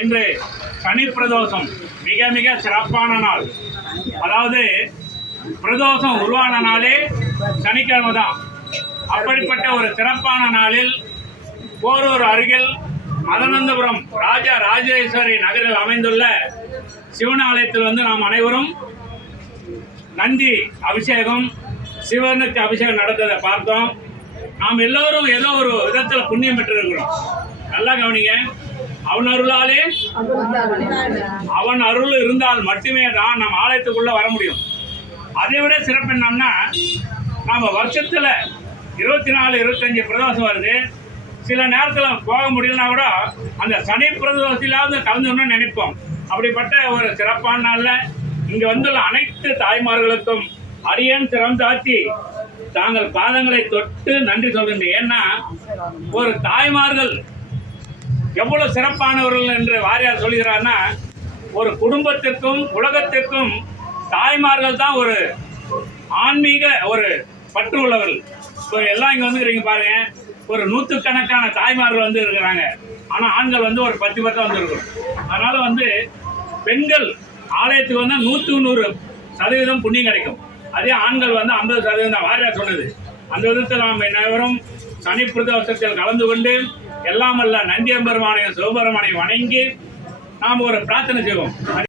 இன்று சனி பிரதோஷம் மிக மிக சிறப்பான நாள். அதாவது பிரதோஷம் உருவான நாளே சனிக்கிழமை தான். அப்படிப்பட்ட ஒரு சிறப்பான நாளில் போரூர் அருகில் மதனந்தபுரம் ராஜா ராஜேஸ்வரி நகரில் அமைந்துள்ள சிவன் ஆலயத்தில் நாம் அனைவரும் நந்தி அபிஷேகம், சிவனுக்கு அபிஷேகம் நடந்ததை பார்த்தோம். நாம் எல்லோரும் ஏதோ ஒரு விதத்தில் புண்ணியம் பெற்றிருக்கிறோம். நல்லா கவனிங்க. அவன் அருளாலே, அவன் அருள் இருந்தால் மட்டுமே தான் நம்ம ஆலயத்துக்குள்ள வர முடியும். அதை விட சிறப்பு என்னன்னா, நாம வருஷத்துல 24, 25 பிரதோஷம் வருது. சில நேரத்தில் போக முடியலனா கூட அந்த சனி பிரதோஷத்திலாவது கலந்துன்னு நினைப்போம். அப்படிப்பட்ட ஒரு சிறப்பான நாள்ல இங்க வந்துள்ள அனைத்து தாய்மார்களுக்கும் அரியன் சிரம் தாத்தி தாங்கள் பாதங்களை தொட்டு நன்றி சொல்கின்றேன். ஏன்னா ஒரு தாய்மார்கள் எவ்வளவு சிறப்பானவர்கள் என்று வாரியார் சொல்கிறார்னா, ஒரு குடும்பத்திற்கும் உலகத்திற்கும் தாய்மார்கள் தான் ஒரு ஆன்மீக ஒரு பற்று உள்ளவர்கள். இப்போ எல்லாம் இங்கே வந்துக்கிறீங்க பாருங்க, ஒரு 100கணக்கான தாய்மார்கள் வந்து இருக்கிறாங்க. ஆனால் ஆண்கள் வந்து ஒரு 10 பேர் தான் வந்துருக்கும். அதனால பெண்கள் ஆலயத்துக்கு வந்தால் 100% புண்ணியம் கிடைக்கும். அதே ஆண்கள் 50% தான் வாரியார் சொன்னது. அந்த விதத்தில் நாம் அனைவரும் சனி பிரதோஷத்தில் கலந்து கொண்டு எல்லாம் அல்ல நந்தியம்பெருமானையும் சிவபெருமானையும் வணங்கி நாம் ஒரு பிரார்த்தனை செய்வோம்.